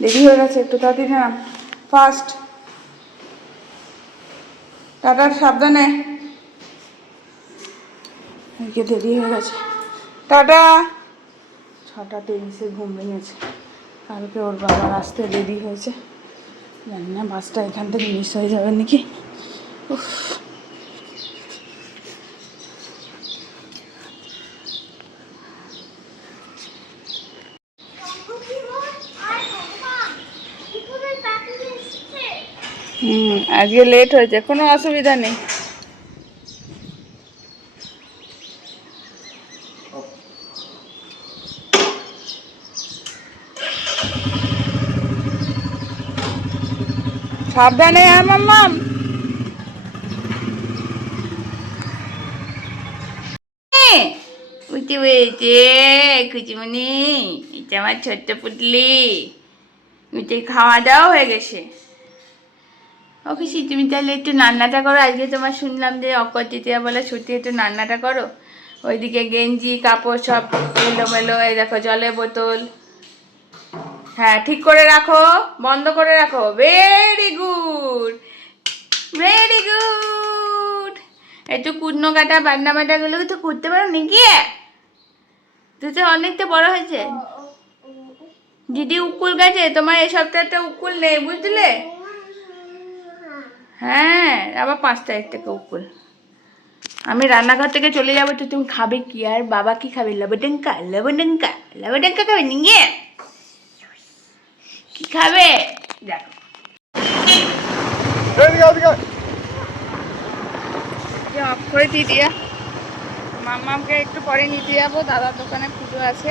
দেরি হয়ে গেছে, একটু তাড়াতাড়ি না, ফাস্ট। টাটার সাবধানে, দেরি হয়ে গেছে। টাটা। 6:23 ঘুম ভেঙেছে। কালকে ওর বাবার আসতে দেরি হয়েছে, জানি না বাসটা এখান থেকে মিস হয়ে যাবে নাকি। উফ, আজকে লেট হয়েছে, কোনো অসুবিধা নেই। সাবধানে মাম্মাম। উঠে হয়েছে খুচিমনি, এটা আমার ছোট্ট পুটলি। উঠে খাওয়া দাওয়া হয়ে গেছে। ও খুশি, তুমি তাহলে একটু রান্নাটা করো। আজকে তোমার শুনলাম যে অক্ষয় তৃতীয়া বলে ছুটি, একটু রান্নাটা করো। ওইদিকে গেঞ্জি কাপড় সব এলোমেলো, এই দেখো জলের বোতল। হ্যাঁ, ঠিক করে রাখো, বন্ধ করে রাখো। Very good, very good. একটু কুটনো কাটা বান্না বাটাগুলো তো করতে পারো নাকি? তুই তো অনেকটা বড় হয়েছে। দিদি উকুল গেছে, তোমার এই সপ্তাহটা উকুল নেই, বুঝলে? হ্যাঁ, আবার 5 তারিখ থেকে উকুল। আমি রান্নাঘর থেকে চলে যাবো, তো তুমি খাবে কি? আর বাবা কি খাবে? লবডঙ্কা, লবডঙ্কা, লবডঙ্কা খাবে নিয়ে? কি খাবে দেখো। অক্ষয় তৃতীয়া, মাম্মাকে একটু পরে নিতে যাবো, দাদার দোকানে পুজো আছে,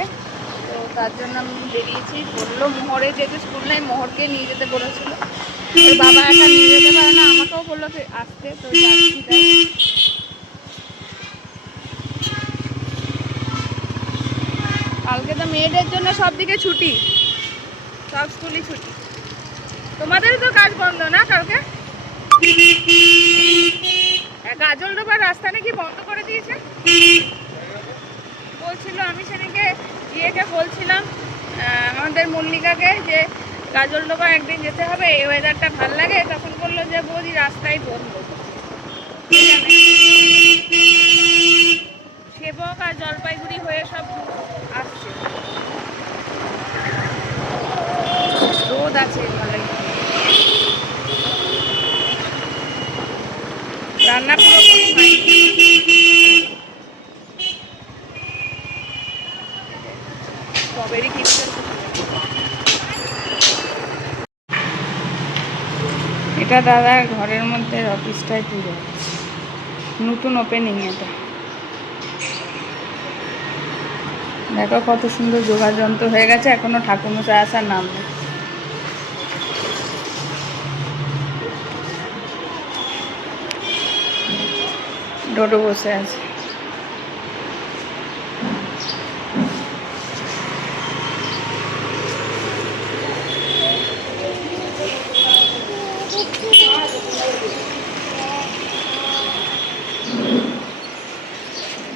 তো তার জন্য আমি বেরিয়েছি। বললো মোহরে যেহেতু স্কুল নেই, মোহরকে নিয়ে যেতে বলেছিল। বাবা একা নিয়ে যেতে পারে না, আমাকেও বললো আসতে, তো যাচ্ছি তাই। কালকে তো মেয়েদের জন্য সব দিকে ছুটি, সব স্কুলই ছুটি। তোমাদেরও তো কাজ বন্ধ না কালকে? গাজলডোবার রাস্তা নাকি বন্ধ করে দিয়েছে বলছিল। আমি সেদিকে ইয়েকে বলছিলাম, আমাদের মল্লিকাকে, যে গাজলডোবা একদিন যেতে হবে, এই ওয়েদারটা ভাল লাগে। তখন বললো যে বৌদি রাস্তায় বন্ধ। সেবক আর জলপাইগুড়ি হয়ে সব আসছে, রোদ আছে ভালোই। রান্না পুরোপুরি হয়নি। স্ট্রবেরি কিপটা, এটা দাদার ঘরের মধ্যে অফিসটাই পুরো নতুন ওপেনিং। এটা দেখো কত সুন্দর যোগাযন্ত্র হয়ে গেছে, এখনো ঠাকুরমশাই আসার নাম নেই। ডোডো বসে আছে।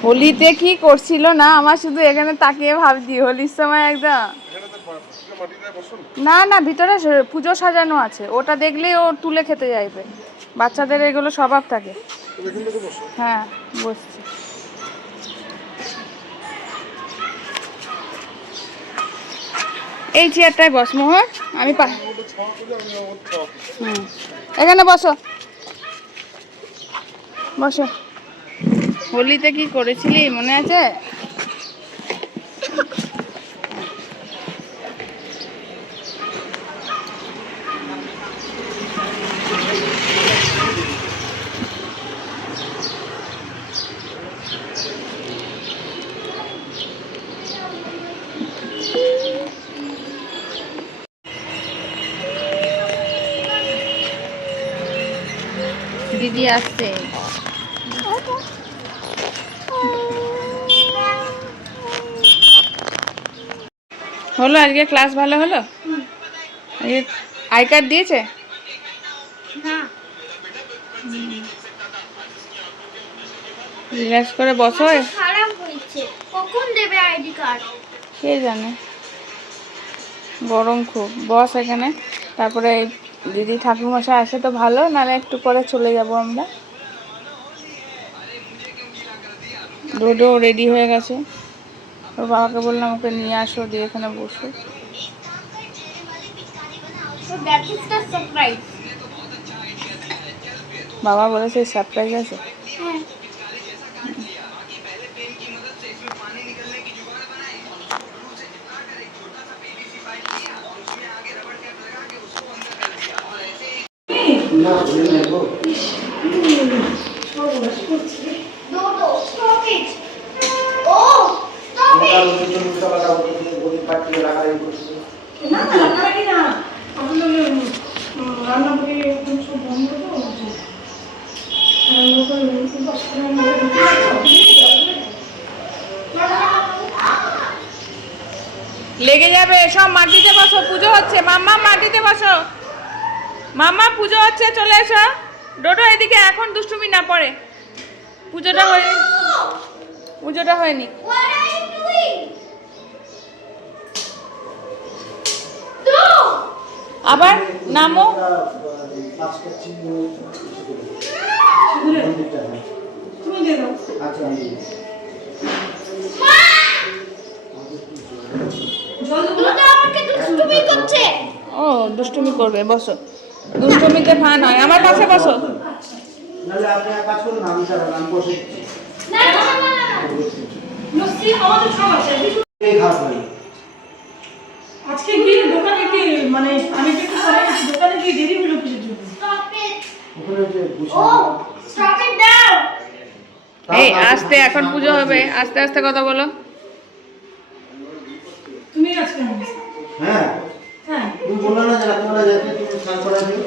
হোলিতে কি করছিল না, আমার শুধু এখানে তাকিয়ে ভাবছি হোলির সময় একদম। না না, ভিতরে পুজো সাজানো আছে, ওটা দেখলেই ও তুলে খেতে যাইবে। বাচ্চাদের এগুলো স্বভাব থাকে। হ্যাঁ, বসছি। এই চেয়ারটায় বস মোহর, আমি এখানে বসো, বসো। হোলিতে কি করেছিলি মনে আছে? দিদি আসছে। হলো আজকে ক্লাস ভালো হলো? আই কার্ড দিয়েছে? রিল্যাক্স করে বসো। খারাপ হয়েছে, কখন দেবে আইডি কার্ড কে জানে। গরম খুব, বস এখানে। তারপরে দিদি ঠাকুরমশাই আসে তো ভালো, নাহলে একটু পরে চলে যাব আমরা। ডোডো রেডি হয়ে গেছে, ওর বাবাকে বললাম ওকে নিয়ে আসো, দিয়ে এখানে বসো। বাবা বলেছে সারপ্রাইজ আছে। লেগে যাবে সব, মাটিতে বসো, পুজো হচ্ছে। মাম্মা মাটিতে বসো, মাম্মা পুজো হচ্ছে, চলে এসো। ডোডো এদিকে, এখন দুষ্টুমি না, পড়ে পুজোটা হয়নি। আবার নামো। ও দুষ্টুমি করবে, বসো। দুষ্টুমিতে ফান হয়। আমার পাশে বসো। আজকে কি দোকানে কি মানে আমি কি করে দোকানে কি দেরি হলো কিসের জন্য? এই আস্তে, এখন পুজো হবে, আস্তে আস্তে কথা বলো। তুমি আজকে হ্যাঁ হ্যাঁ তুমি বললে না যে রাত্রিবেলা যাতে তুমি স্নান করা দিও।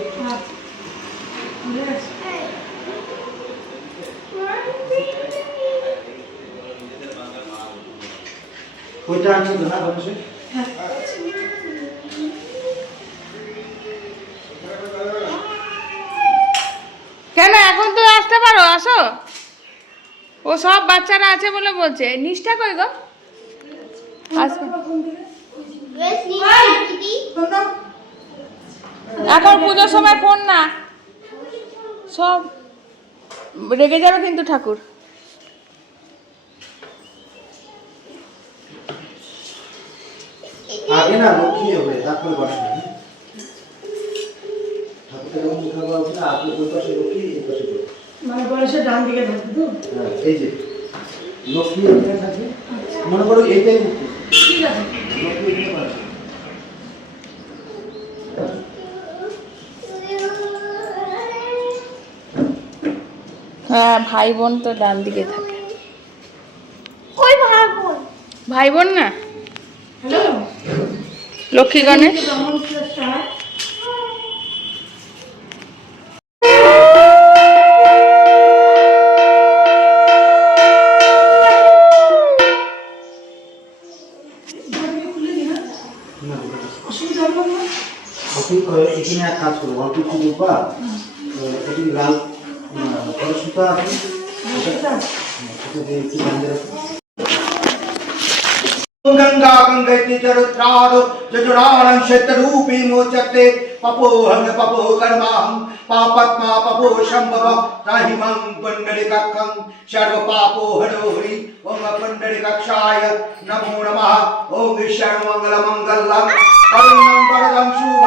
ওইটা আনছো তো না বলছে? কেন এখন তো আসতে পারো, আসো। ও সব বাচ্চারা আছে বলে বলছে। নিষ্ঠা কই গো? আসবে। এখন পুজোর সময় ফোন না, সব রেগে যাবে কিন্তু ঠাকুর। আগে না লক্ষ্মী হবে, তারপরে বসবে। ঠাকুরকে যখন মুখে বলা হচ্ছে না, আপনি ওই পাশে লক্ষ্মী, এই পাশে লক্ষ্মী। মানে গণেশের ডান দিকে থাকবে তো? হ্যাঁ, এই যে লক্ষ্মী এখানে থাকবে। মনে করো এইটাই মুক্তি। ঠিক আছে। লক্ষ্মী এখানে পাচ্ছে। হ্যাঁ, ভাই বোন তো ডান দিকে থাকে। কই ভাই বোন? ভাই বোন না, হ্যালো লক্ষ্মী গণেশ। কেমন চেষ্টা? অসুবিধা হবে না? এখানে এক কাজ করবো, অল্প একটু দেখবা এটি লাল সুতা আছে, সেটা দিয়ে একটু বাঁধে রাখো। गंगा गंगैति चरुत्राद जजुराणं क्षेत्ररूपी मोचते पपोहं पपो कर्माहं पापत्मा पपो शंभव त्राहिमं पुण्डरीकखं सर्व पापो हरो हरि ओम पुण्डरीकक्षाय नमो नमः ओम सर्वमंगल मंगलम परमं वरदं शुभ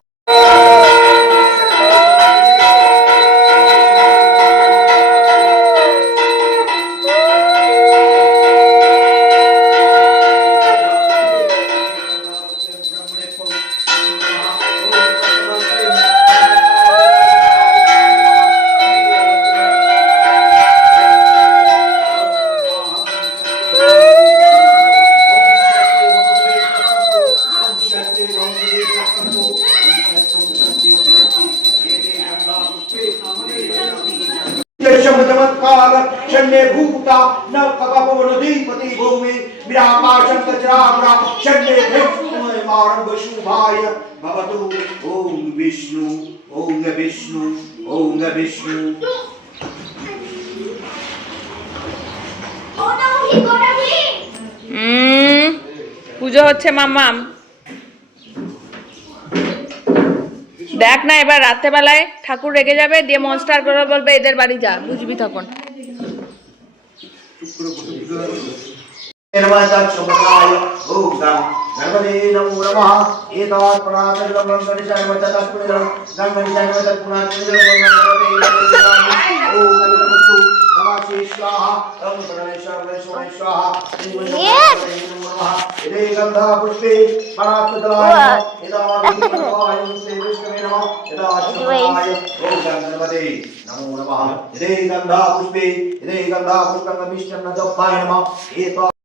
शन्य भूता न कपपो नदीपति भूमि विरापाशं कचराग्रा शन्य धृष्णय मारंग शुभाय भवतु ओम विष्णु ओम विष्णु ओम विष्णु। পুজো হচ্ছে মাম্মাম। দেখ না, এবার রাত্রেবেলায় ঠাকুর রেগে যাবে, দিয়ে মনস্টার করে বলবে এদের বাড়ি যা, বুঝবি তখন। नमः ओम गणपते नमो नमः एतावत् प्रणातम् गणेशाय नमः तत्पुरुषं गणपतिशाय नमः तत्पुरुषं ओम नमस्तु नमः शिवाः ओम गणेशाय स्वाहा इदे गंधा पुष्पे परात्तलाय एतावत् प्रभावाय श्री विष्णवे नमः एतावत् ओम गणपते नमो नमः इदे गंधा पुष्पे मिष्टं नदपाय नमः एतावत्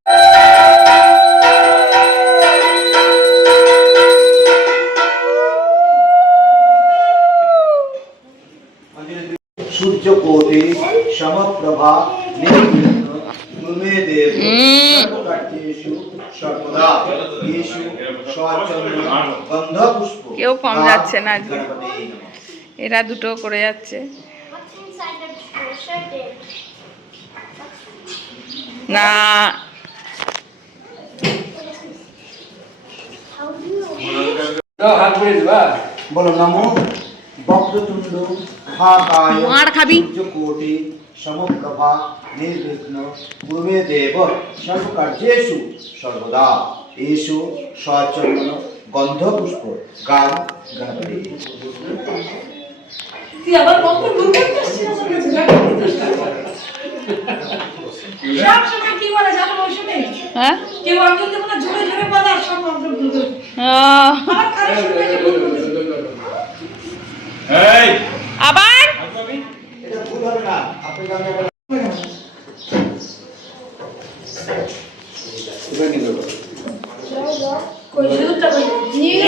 सूर्यकोटि समप्रभा निर्विघ्नं कुरुमे देव सर्वकार्येषु सर्वदा येषु स्वाचन्द्रं गन्धपुष्प কেউ কম যাচ্ছে না আজকে, এরা দুটো করে যাচ্ছে What's inside the treasure there? না। How do you? बोलो नमो वक्रतुंड महाकाय मार खाबी। सूर्यकोटि समप्रभा निर्विघ्नं कुरुमे देव सर्वकार्येषु सर्वदा येषु स्वाचन्द्रं गन्धपुष्प गाम गणपति তুই আবার মন্ত্র বলতে আসছিস সব সময় কি বলে জানো শুনে হ্যাঁ কেউ অঞ্জল দেব না ঝরে ঝরে বলে আর সব মন্ত্র বলতে আর কারে শুনে এই আবার এটা ভুল হবে না আপনি গানে কই দুধটা কই নিয়ে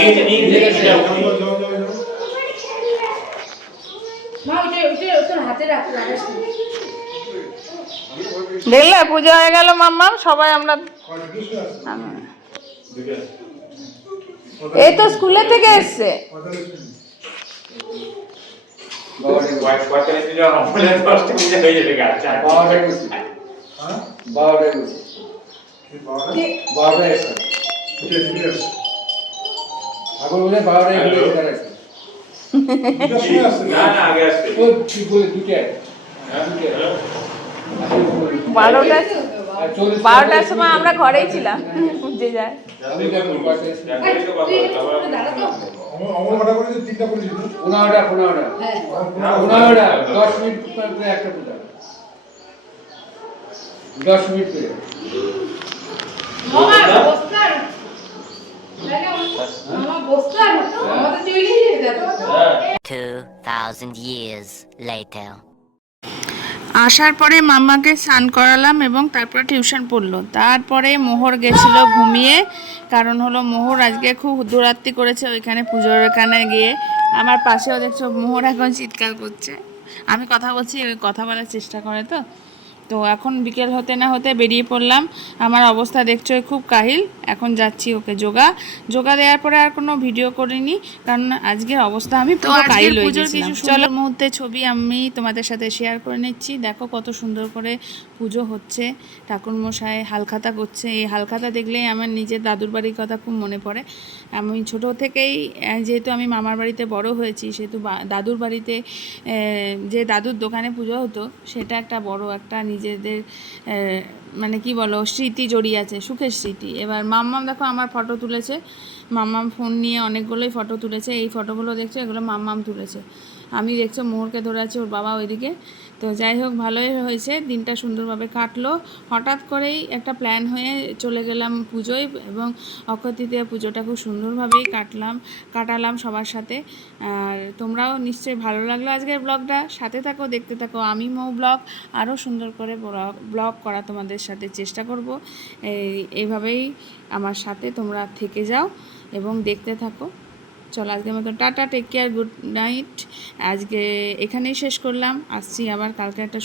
মা ওটা তোর হাতে রাখ লাগাস দেখলে পূজা হয়ে গেল মাম্মাম, সবাই আমরা এই তো স্কুলে থেকে এসছে। বারোটার সময় আমরা ঘরেই ছিলাম, যে যায় মামা বস্তার মামা বস্তার আমাদের চলে যেতে 2,000 years later. আসার পরে মাম্মাকে স্নান করালাম এবং তারপরে টিউশন পড়লো। তারপরে মোহর গেছিলো ঘুমিয়ে, কারণ হলো মোহর আজকে খুব দৌড়াত্তি করেছে ওইখানে পুজোর এখানে গিয়ে। আমার পাশেও দেখছো মোহর এখন চিৎকার করছে, আমি কথা বলছি ওই কথা বলার চেষ্টা করে। তো এখন বিকেল হতে না হতে বেরিয়ে পড়লাম। আমার অবস্থা দেখছো খুব কাহিল। এখন যাচ্ছি ওকে যোগা দেওয়ার পরে আর কোনো ভিডিও করিনি, কারণ আজকের অবস্থা আমি পুরো কাহিল হয়ে গেছিলাম। চলো মুহূর্তে ছবি আমি তোমাদের সাথে শেয়ার করে নিচ্ছি। দেখো কত সুন্দর করে পুজো হচ্ছে, ঠাকুরমশাই হালখাতা করছে। এই হালখাতা দেখলেই আমার নিজের দাদুর বাড়ির কথা খুব মনে পড়ে। আমি ছোটো থেকেই, যেহেতু আমি মামার বাড়িতে বড় হয়েছি, সেহেতু দাদুর বাড়িতে যে দাদুর দোকানে পুজো হতো, সেটা একটা বড় একটা নিজেদের মানে কি বলো স্মৃতি জড়িয়ে আছে, সুখের স্মৃতি। এবার মাম্মাম দেখো আমার ফটো তুলেছে, মাম্মাম ফোন নিয়ে অনেকগুলোই ফটো তুলেছে। এই ফটোগুলো দেখছো, এগুলো মাম্মাম তুলেছে। আমি দেখছো মোহরকে ধরে আছে ওর বাবা ওইদিকে। তো যাই হোক, ভালোই হয়েছে, দিনটা সুন্দরভাবে কাটলো। হঠাৎ করেই একটা প্ল্যান হয়ে চলে গেলাম পুজোয়, এবং অক্ষয় তৃতীয়া পুজোটা খুব সুন্দরভাবেই কাটালাম সবার সাথে। আর তোমরাও নিশ্চয়ই ভালো লাগলো আজকের ব্লগটা, সাথে থাকো, দেখতে থাকো। আমি মৌ ব্লগ আরও সুন্দর করে ব্লগ করা তোমাদের সাথে চেষ্টা করব। এইভাবেই আমার সাথে তোমরা থেকে যাও এবং দেখতে থাকো। চলো আজকের মতো tata, take care, good night. আজকে এখানেই শেষ করলাম, আসছি আবার কালকে একটা